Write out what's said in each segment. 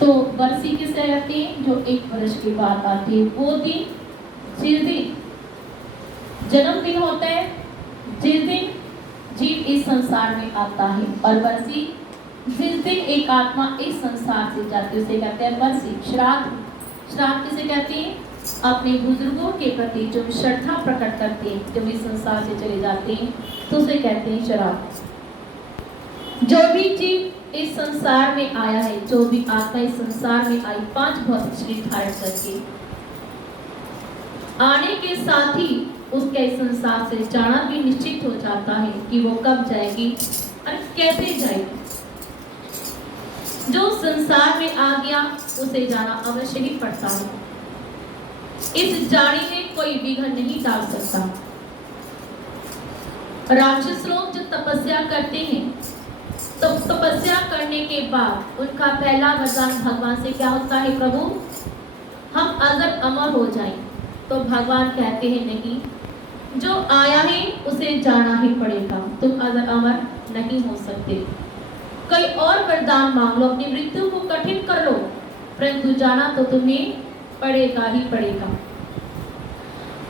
तो बरसी किसे कहते हैं? जो 1 वर्ष के बाद आती है। वो दिन जिस दिन जन्मदिन होता है, जिस दिन जीव इस संसार में आता है, और बरसी जिस दिन एक आत्मा इस संसार से जाती है उसे कहते हैं बरसी। श्राद्ध, श्राद्ध किसे कहते हैं? अपने बुजुर्गों के प्रति जो श्रद्धा प्रकट करते हैं, जब इस संसार से चले जाते हैं तो उसे कहते हैं श्राद्ध। जो भी जीव इस संसार में आया है, जो भी आत्मा इस संसार में आई 5 भौतिक शरीर धारण करके, आने के साथ ही उसके इस संसार से जाना भी निश्चित हो जाता है कि वो कब जाएगी और कैसे जाएगी। जो संसार में आ गया उसे जाना अवश्य ही पड़ता है। इस जाने में कोई विघ्न नहीं डाल सकता। राक्षस लोग जो तपस्या करते हैं, तो तपस्या करने के बाद उनका पहला वरदान भगवान से क्या होता है? प्रभु, हम अगर अमर हो जाएं, तो भगवान कहते हैं नहीं, जो आया है उसे जाना ही पड़ेगा, तुम अगर अमर नहीं हो सकते। कोई और वरदान मांग लो, अपनी मृत्यु को कठिन कर लो, परंतु जाना तो तुम्हें पड़ेगा ही पड़ेगा।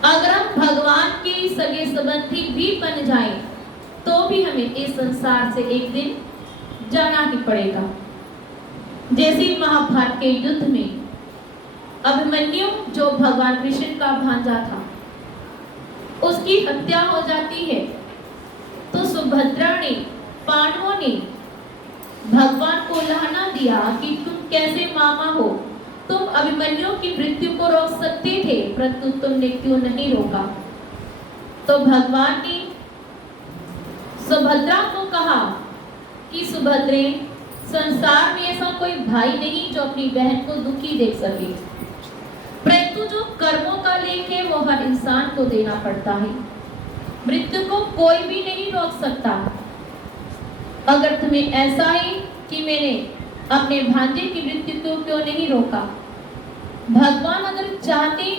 अगर हम भगवान के सगे संबंधी भी बन जाएं, तो भी हमें इस संसार से एक दिन जाना ही पड़ेगा। जैसे महाभारत के युद्ध में अभिमन्यु जो भगवान कृष्ण का भांजा था, उसकी हत्या हो जाती है, तो सुभद्रा ने, पांडवों ने भगवान को लहना दिया कि तुम कैसे मामा हो, तुम अभिमन्यु की मृत्यु को रोक सकते थे, परंतु तुमने क्यों नहीं रोका? तो भगवान ने सुभद्रा को कहा कि सुभद्रे, संसार में ऐसा कोई भाई नहीं जो अपनी बहन को दुखी देख सके, परंतु जो कर्मों का लेख है वो हर इंसान को देना पड़ता है। मृत्यु को कोई भी नहीं रोक सकता। अगर तुम्हें ऐसा है कि मैंने अपने भांजे की मृत्यु को क्यों नहीं रोका, भगवान अगर चाहते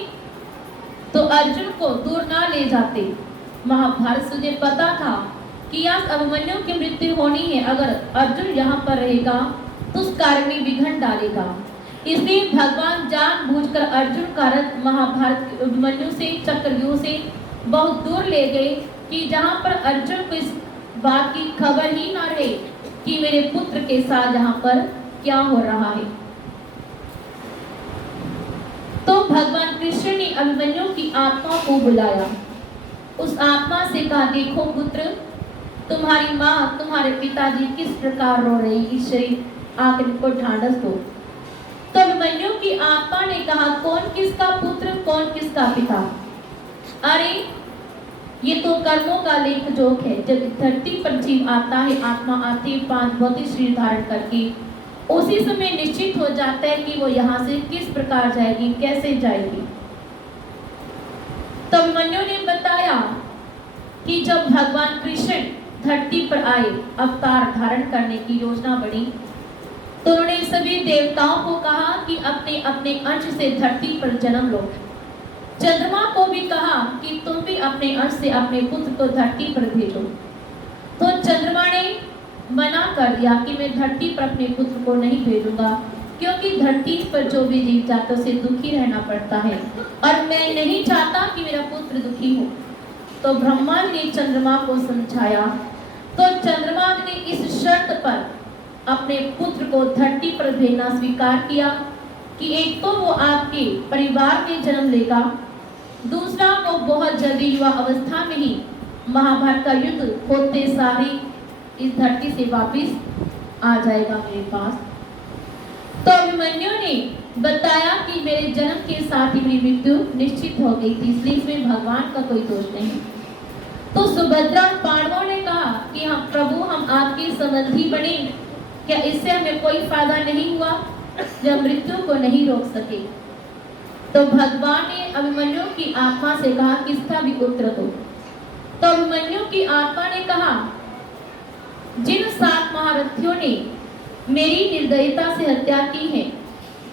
तो अर्जुन को दूर ना ले जाते। महाभारत से पता था कि आज अभिमन्यु की मृत्यु होनी है, अगर अर्जुन यहाँ पर रहेगा तो उस कार्य में विघ्न डालेगा। इसलिए भगवान जानबूझकर अर्जुन का रथ महाभारत अभिमन्यु से, चक्रव्यूह से बहुत दूर ले गए कि जहाँ पर अर्जुन को इस बात की खबर ही ना रहे कि मेरे पुत्र के साथ यहाँ पर क्या हो रहा है। तो भगवान कृष्ण ने अभिमन्यु की आत्मा को बुलाया। उस आत्मा से कहा, देखो पुत्र, तुम्हारी माँ, तुम्हारे पिताजी किस प्रकार रो रहे हैं, इस शरीर आकर इनको ढांढस दो। तो अभिमन्यु की आत्मा ने कहा, कौन किसका पुत्र, कौन किसका पिता? अरे ये तो कर्मों का लेख जोक है। जब धरती पर जीव आता है, आत्मा आती है 5 भौतिक शरीर धारण करके, उसी समय निश्चित हो जाता है कि वो यहाँ से किस प्रकार जाएगी, कैसे जाएगी। तो अभिमन्यु ने बताया कि जब भगवान कृष्ण धरती पर आए, अवतार धारण करने की योजना बनी, तो उन्होंने सभी देवताओं को कहा कि अपने अपने अंश से धरती पर जन्म लो। चंद्रमा को भी कहा कि तुम भी अपने अंश से अपने पुत्र को धरती पर भेजो। तो चंद्रमा ने मना कर दिया कि मैं धरती पर अपने पुत्र को नहीं भेजूंगा, क्योंकि धरती पर जो भी जीव जाता है उसे दुखी रहना पड़ता है, और मैं नहीं चाहता कि मेरा पुत्र दुखी हो। तो ब्रह्मा ने चंद्रमा को समझाया, तो चंद्रमा ने इस शर्त पर अपने पुत्र को धरती पर भेजना स्वीकार किया कि एक तो वो आपके परिवार में जन्म लेगा, दूसरा वो बहुत जल्दी युवा अवस्था में ही महाभारत का युद्ध होते सारी इस धरती से वापस आ जाएगा मेरे पास। तो अभिमन्यु ने बताया कि मेरे जन्म के साथ ही मेरी मृत्यु निश्चित हो गई थी, इसलिए इसमें भगवान का कोई दोष नहीं। तो सुभद्रा पांडवों ने कहा कि हम प्रभु, हम आपके संबंधी बने, क्या इससे हमें कोई फायदा नहीं हुआ जब मृत्यु को नहीं रोक सके? तो भगवान ने अभिमन्यु की आत्मा से कहा कि इसका भी उत्तर दो। तो अभिमन्यु की आत्मा ने कहा, जिन 7 महारथियों ने मेरी निर्दयता से हत्या की है,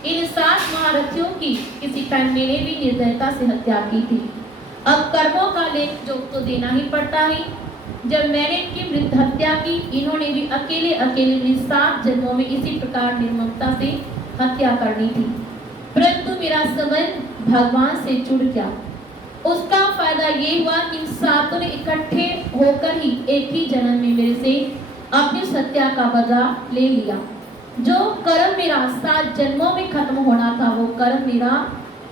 इन 7 महारथियों की किसी टाइम मैंने भी निर्दयता से हत्या की थी। अब कर्मों का लेख जो तो देना ही पड़ता है। जब मैंने इनकी मृत्यु हत्या की, इन्होंने भी अकेले अकेले 7 जन्मों में इसी प्रकार निर्ममता से हत्या करनी थी, परंतु मेरा संबंध भगवान से जुड़ गया। उसका फायदा ये हुआ कि सातों ने इकट्ठे होकर ही एक ही जन्म में मेरे से अपनी हत्या का बदला ले लिया। जो कर्म मेरा 7 जन्मों में खत्म होना था, वो कर्म मेरा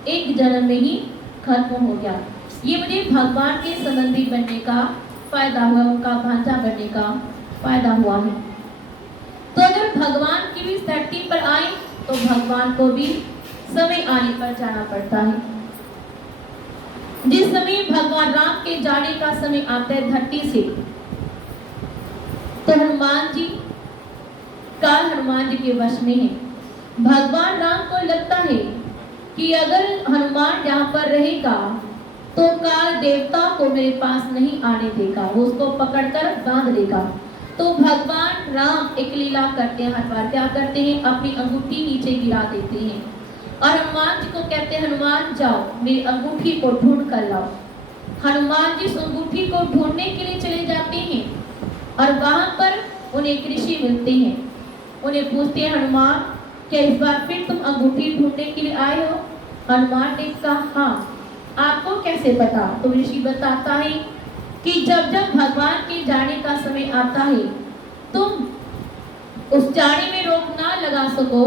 एक जन्म में ही खत्म हो गया। ये मुझे भगवान के संबंधी बनने का फायदा हुआ, उनका भांजा बनने का फायदा हुआ है। तो अगर भगवान की भी इस धरती पर आए तो भगवान को भी समय आने पर जाना पड़ता है। जिस समय भगवान राम के जाने का समय आता है धरती से, तो हनुमान जी काल हनुमान जी के वश में है। भगवान राम को लगता है कि अगर हनुमान यहाँ पर रहेगा तो काल देवता को मेरे पास नहीं आने देगा, वो उसको पकड़कर बांध देगा। तो भगवान राम एक लीला करते हैं, हर बार क्या करते हैं, अपनी अंगूठी नीचे गिरा देते हैं और हनुमान जी को कहते हैं, हनुमान जाओ मेरी अंगूठी को ढूंढ कर लाओ। हनुमान जी उस अंगूठी को ढूंढने के लिए चले जाते हैं और वहां पर उन्हें एक ऋषि मिलते हैं। उन्हें पूछते हैं, हनुमान क्या इस बार फिर तुम अंगूठी ढूंढने के लिए आए हो? हनुमान ने कहा, हाँ। आपको कैसे पता? तो ऋषि बताता है कि जब जब भगवान के जाने का समय आता है, तुम उस जाने में रोक ना लगा सको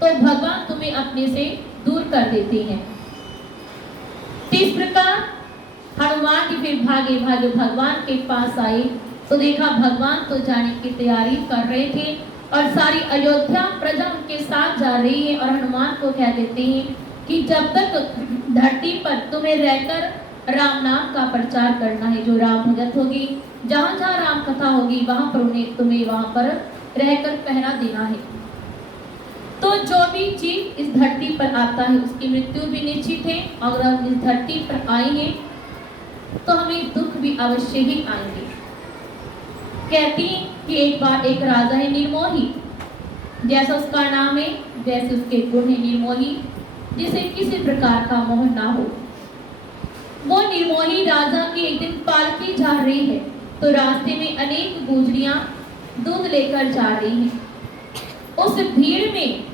तो भगवान तुम्हें अपने से दूर कर देते हैं। इस प्रकार हनुमान जी फिर भागे भागे भगवान के पास आए तो देखा भगवान तो जाने की तैयारी कर रहे थे और सारी अयोध्या प्रजा उनके साथ जा रही है और हनुमान को कह देते हैं कि जब तक धरती पर तुम्हें रहकर राम नाम का प्रचार करना है, जो राम भगत होगी, जहाँ जहाँ राम कथा होगी वहां पर तुम्हें वहां पर रहकर पहरा देना है। तो जो भी जीव इस धरती पर आता है उसकी मृत्यु भी निश्चित है। अगर हम इस धरती पर आए हैं तो हमें दुख भी अवश्य ही आएंगे। कहती कि एक बार एक राजा है निर्मोही, जैसा उसका नाम है वैसे उसके गुण है निर्मोही, जिसे किसी प्रकार का मोह ना हो। वो निर्मोही राजा की एक दिन पालकी जा रही है तो रास्ते में अनेक गुजरियां दूध लेकर जा रही हैं। उस भीड़ में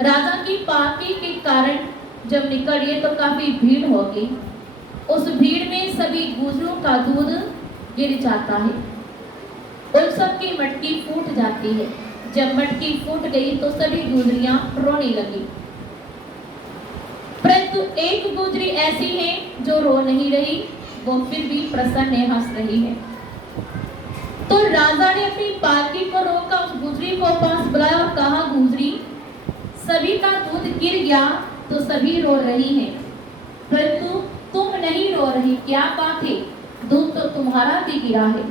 राजा की पालकी के कारण जब निकली तो काफी भीड़ हो गई। उस भीड़ में सभी गुजरों का दूध गिर जाता है, उन सबकी मटकी फूट जाती है। जब मटकी फूट गई तो सभी गुजरियां रोने लगी, परंतु एक गुजरी ऐसी है जो रो नहीं रही, वो फिर भी प्रसन्न हंस रही है। तो राजा ने अपनी पालकी को रोका, उस गुजरी को पास बुलाया और कहा, गुजरी सभी का दूध गिर गया तो सभी रो रही हैं, परंतु तुम नहीं रो रही, क्या बात है? दूध तो तुम्हारा भी गिरा है।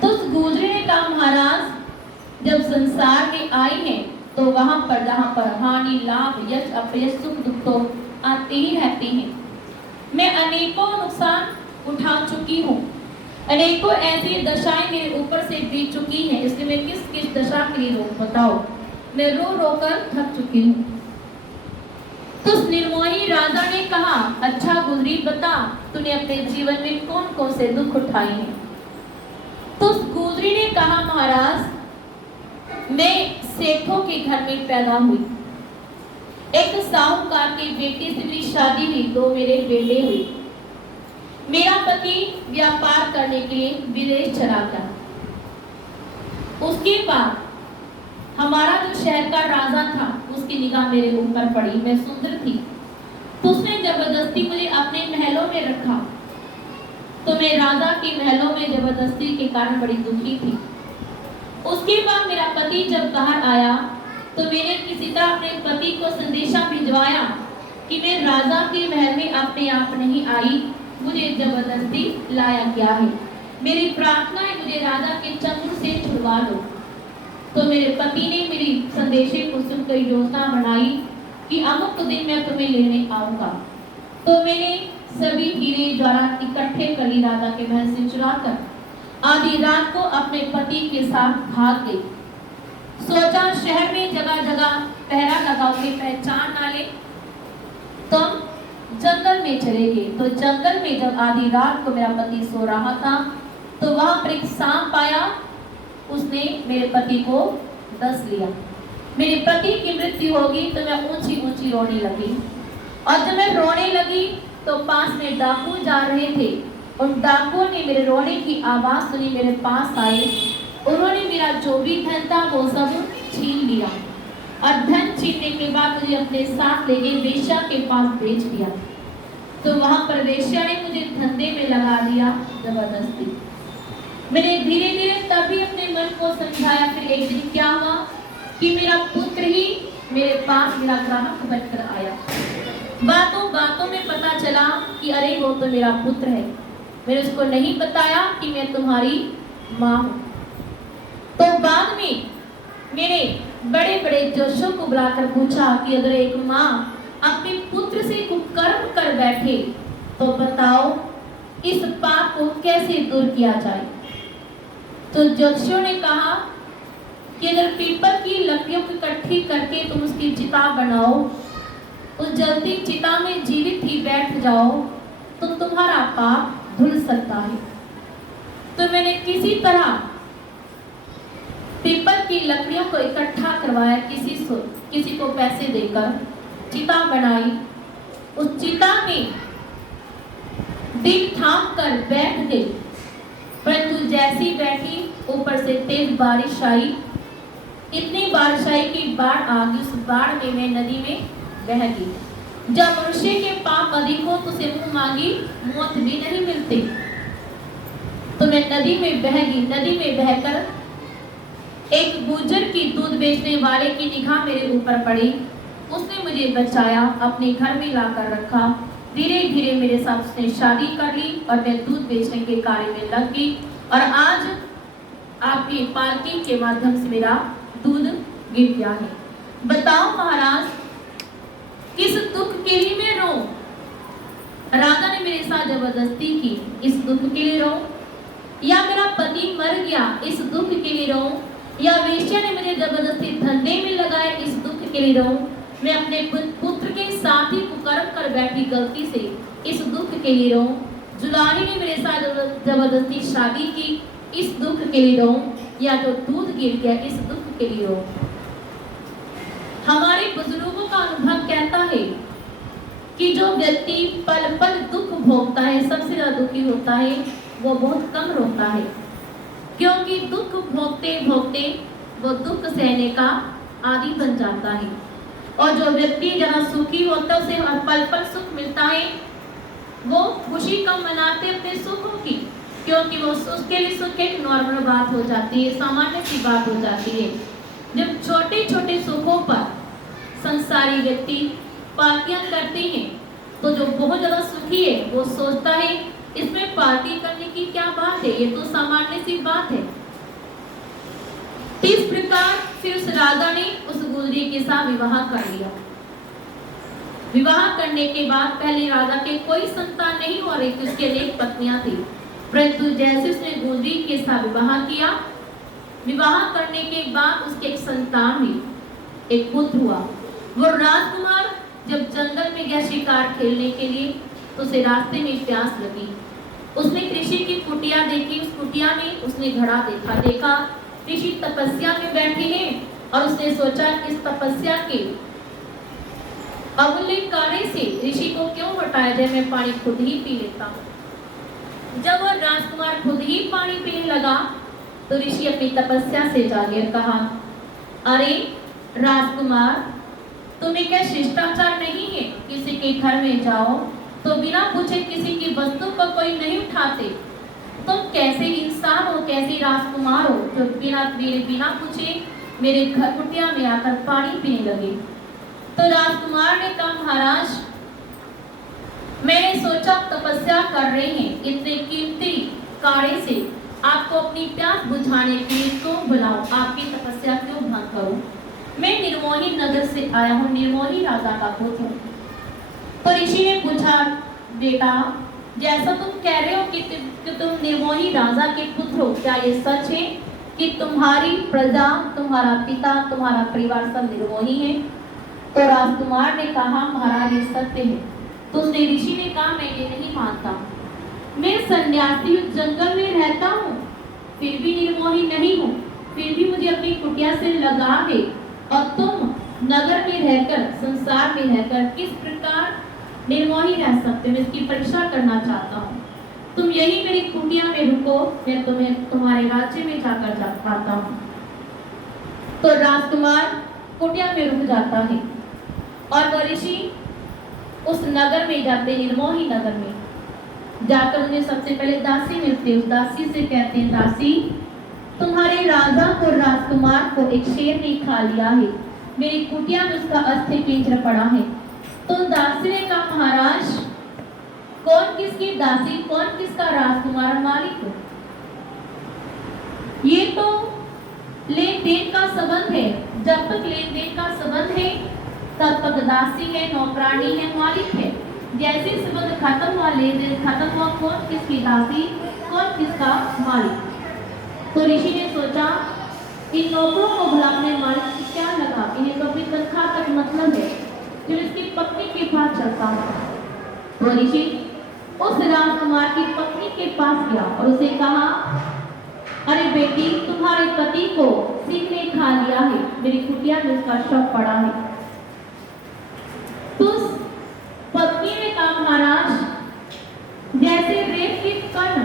तो उस गुजरी ने कहा, महाराज जब संसार में आए हैं तो वहां पर जहां पर हानि लाभ यश अपयश सुख दुख तो आते ही रहते हैं। मैं अनेकों नुकसान उठा चुकी हूँ, अनेकों ऐसी दशाएं मेरे ऊपर से बीत चुकी हैं, इसलिए मैं किस किस दशा के लिए रो बताओ, मैं रो रो कर थक चुकी हूँ। तो उस निर्मोही राजा ने कहा, अच्छा गुजरी बता तूने अपने जीवन में कौन कौन से दुख उठाए हैं? तो उस गुजरी ने कहा, महाराज मैं सेठों के घर में पैदा हुई, एक साहूकार के बेटे से मेरी शादी हुई, 2 मेरे बेटे हुए। मेरा पति व्यापार करने के लिए विदेश चला गया। उसके बाद हमारा जो शहर का राजा था उसकी निगाह मेरे ऊपर पड़ी, मैं सुंदर थी, तो उसने जबरदस्ती मुझे अपने महलों में रखा। तो मैं राजा के महलों में जबरदस्ती के कारण बड़ी दुखी थी। उसके बाद मेरा पति जब बाहर आया तो मैंने किसी तरह अपने पति को संदेशा भिजवाया कि मैं राजा के महल में अपने आप नहीं आई, मुझे जबरदस्ती लाया गया है। मेरी प्रार्थना है मुझे राजा के चंगुल से छुड़वा लो। तो मेरे पति ने मेरी संदेशे को सुनकर योजना बनाई कि अमुक दिन मैं तुम्हें लेने आऊंगा। तो मैंने सभी हीरे जवाहरात इकट्ठे कर ली, राजा के महल से चुराकर आधी रात को अपने पति के साथ भाग गई। सोचा शहर में जगह जगह पहरा लगाओगे, पहचान ना ले तो जंगल में चले गए। तो जंगल में जब आधी रात को मेरा पति सो रहा था तो वहां पर एक सांप आया, उसने मेरे पति को डस लिया। मेरे पति की मृत्यु होगी तो मैं ऊंची ऊंची रोने लगी। और जब मैं रोने लगी तो पास में डाकू जा रहे थे। उन डाकुओं ने मेरे रोने की आवाज सुनी, मेरे पास आए। उन्होंने मेरा जो भी धन था वो सब छीन लिया और धन छीनने के बाद मुझे अपने साथ ले गए वेश्या के पास बेच दिया। तो वहां पर वेश्या ने मुझे धंधे में लगा दिया जबरदस्ती। मैंने धीरे धीरे तभी अपने मन को समझाया। फिर एक दिन क्या हुआ कि मेरा पुत्र ही मेरे पास मेरा ग्राहक बनकर आया। बातों बातों में पता चला कि अरे वो तो मेरा पुत्र है। मैंने उसको नहीं बताया कि मैं तुम्हारी माँ हूँ। तो बाद में मेरे बड़े बड़े जोशों को बुलाकर पूछा कि अगर एक माँ अपने पुत्र से कुकर्म कर बैठे तो बताओ इस पाप को कैसे दूर किया जाए। तो जोशियों ने कहा कि अगर पीपल की लकड़ियों को इकट्ठी करके तुम उसकी चिता बनाओ, उस जलती चिता में जीवित ही बैठ जाओ तो तुम्हारा पाप धुल सकता है। तो मैंने किसी तरह पीपल की लकड़ियों को इकट्ठा करवाया, किसी को पैसे देकर चिता बनाई। उस चिता में दिल थाम कर बैठ गई, परंतु जैसी बैठी ऊपर से तेज बारिश आई। इतनी बारिश आई कि बाढ़ आ गई। उस बाढ़ में मैं नदी में बह गई। जब मनुष्य के पाप अधिक हो तो उसे मुंह मांगी मौत भी नहीं मिलती। तो मैं नदी में बह गई। नदी में बहकर एक गुर्जर की दूध बेचने वाले की निगाह मेरे ऊपर पड़ी। उसने मुझे बचाया, अपने घर में लाकर रखा। धीरे धीरे मेरे साथ उसने शादी कर ली और मैं दूध बेचने के कार्य में लग गई। और आज आपकी पालकी के माध्यम से मेरा दूध गिर गया है। बताओ महाराज, किस दुख के लिए मैं रो? राजा ने मेरे साथ जबरदस्ती की, इस दुख के लिए रो? या मेरा पति मर गया, इस दुख के लिए रो? या वेश्या ने मुझे जबरदस्ती धंधे में लगाया, इस दुख के लिए रो? मैं अपने पुत्र के साथ ही कुकर्म कर बैठी गलती से, इस दुख के लिए रो? जुलाही ने मेरे साथ जबरदस्ती शादी की, इस दुख के लिए रो? या जो दूध गिर गया, इस दुख के लिए रो? हमारे बुजुर्गों का अनुभव कहता है कि जो व्यक्ति पल पल दुख भोगता है, सबसे ज्यादा दुखी होता है, वो बहुत कम रोता है। क्योंकि दुख भोगते भोगते वो दुख सहने का आदी बन जाता है। और जो व्यक्ति जहाँ सुखी होता है, उसे हर पल पल सुख मिलता है, वो खुशी कम मनाते अपने सुखों की, क्योंकि वो उसके लिए सुख एक नॉर्मल बात हो जाती है, सामान्य सी बात हो जाती है। जब छोटे छोटे सुखों पर संसारी व्यक्ति पार्टियां करते हैं तो जो बहुत ज्यादा सुखी है वो सोचता है इसमें पार्टी करने की क्या बात है, ये तो सामान्य सी बात है। इस प्रकार फिर उस राजा ने उस गुजरी के साथ विवाह कर लिया। विवाह करने के बाद पहले राजा के कोई संतान नहीं हो रही थी, उसके अनेक पत्नियां थी, परंतु जैसे उसने गुजरी के साथ विवाह किया, विवाह करने के बाद उसके एक संतान हुई, एक पुत्र हुआ। वो राजकुमार जब जंगल में गया शिकार खेलने के लिए तो उसे रास्ते में प्यास लगी। उसने ऋषि की कुटिया देखी, उस कुटिया में उसने घड़ा देखा ऋषि तपस्या में बैठे हैं और उसने सोचा कि इस तपस्या के अमूल्य काढ़े से ऋषि को क्यों हटाया जाए, मैं पानी खुद ही पी लेता हूँ। जब वह राजकुमार खुद ही पानी पीने लगा तो ऋषि अपनी तपस्या से जागे और कहा, अरे राजकुमार, तुम्हें क्या शिष्टाचार नहीं है? किसी के घर में जाओ तो बिना पूछे किसी की वस्तु को कोई नहीं उठाते। तुम कैसे इंसान हो, कैसे राजकुमार हो जो बिना पूछे मेरे घर कुटिया में आकर पानी पीने लगे? तो राजकुमार ने कहा, महाराज, मैंने सोचा तपस्या कर रहे हैं, इतने कीमती काढ़े से आपको अपनी प्यास बुझाने के लिए क्यों बुलाऊं, आपकी तपस्या क्यों भंग करूं? मैं निर्मोही नगर से आया हूँ, निर्मोही राजा का पुत्र हूँ। तो ऋषि ने पूछा, बेटा, जैसा तुम कह रहे हो कि तुम निर्मोही राजा के पुत्र हो, क्या ये सच है कि तुम्हारी प्रजा, तुम्हारा पिता, तुम्हारा परिवार सब निर्मोही है? तो राजकुमार ने कहा, महाराज, ये सत्य है। तो उसने ऋषि ने कहा, मैं ये नहीं मानता, मैं सन्यासी जंगल में रहता हूँ, फिर भी निर्मोही नहीं हूँ, फिर भी मुझे अपनी कुटिया से लगाव है। और तुम नगर में रहकर, संसार में रहकर किस प्रकार निर्मोही रह सकते हो, मैं इसकी परीक्षा करना चाहता हूँ। तुम यही मेरी कुटिया में रुको, मैं तुम्हें तुम्हारे राज्य में जाकर जा पाता हूँ। तो राजकुमार कुटिया में रुक जाता है और वह ऋषि उस नगर में जाते, निर्मोही नगर में जाकर उन्हें सबसे पहले दासी मिलती है। उस दासी से कहते हैं, दासी तुम्हारे राजा को, राजकुमार को एक शेर ने खा लिया है, मेरी कुटिया में उसका अस्थि पिंजर पड़ा है। तो दासी ने कहा, महाराज कौन किसकी दासी, कौन किसका राजकुमार, मालिक हो? ये तो लेन देन का संबंध है, जब तक लेन देन का संबंध है तब तक दासी है, नौकरानी है, मालिक है। जैसे संबंध खत्म हुआ, लेन देन खत्म हुआ, कौन किसकी दासी, कौन किसका मालिक? तो ऋषि ने सोचा, इन नौकरों को भला अपने मालिक से क्या लगा, इन्हें तो अपनी तनख्वाह तक मतलब है। जो इसकी पत्नी के पास चलता है, तो ऋषि उस राजकुमार की पत्नी के पास गया और उसे कहा, अरे बेटी तुम्हारे पति को सिंह ने खा लिया है, मेरी कुटिया में उसका शव पड़ा है। तो पत्नी ने कहा, महाराज जैसे रेत के कण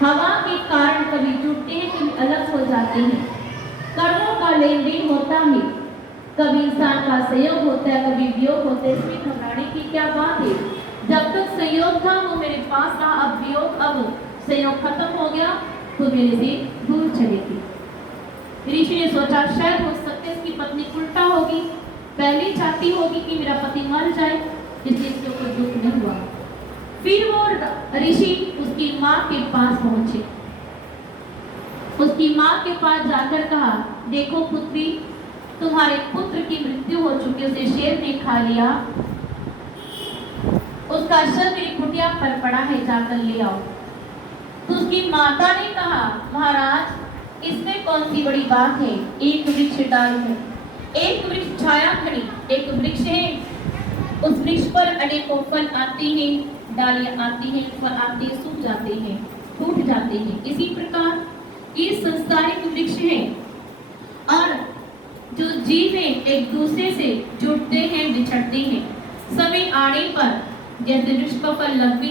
हवा के कारण कभी जुटते हैं, कभी अलग हो जाते हैं, कर्मों का लेन देन होता है, कभी इंसान का संयोग होता है, कभी वियोग होता है, इसमें घबराने की क्या बात है? जब तक संयोग था वो मेरे पास था, अब वियोग, अब संयोग खत्म हो गया तो मेरे से दूर चली गई। ऋषि ने सोचा शायद हो सकता है इसकी पत्नी उल्टा होगी, पहले चाहती होगी कि मेरा पति मर जाए, इसलिए इसको कोई दुख नहीं हुआ। फिर वो ऋषि उसकी माँ के पास पहुंचे, उसकी माँ के पास जाकर कहा, देखो पुत्री तुम्हारे पुत्र की मृत्यु हो चुकी, उसे शेर ने खा लिया, उसका शव मेरी कुटिया पर पड़ा है, जाकर ले आओ। तो उसकी माता ने कहा, महाराज इसमें कौन सी बड़ी बात है, एक वृक्ष डाल है, एक वृक्ष छाया खड़ी, एक वृक्ष है, उस वृक्ष पर अनेकों फल आते हैं, डालियां आती हैं, फल आते हैं, सूख जाते हैं, टूट जाते हैं। इसी प्रकार ये संसारिक वृक्ष है और जो जीव है एक दूसरे से जुड़ते हैं, बिछड़ते हैं। समय आने पर जैसे वृक्ष का फल लग भी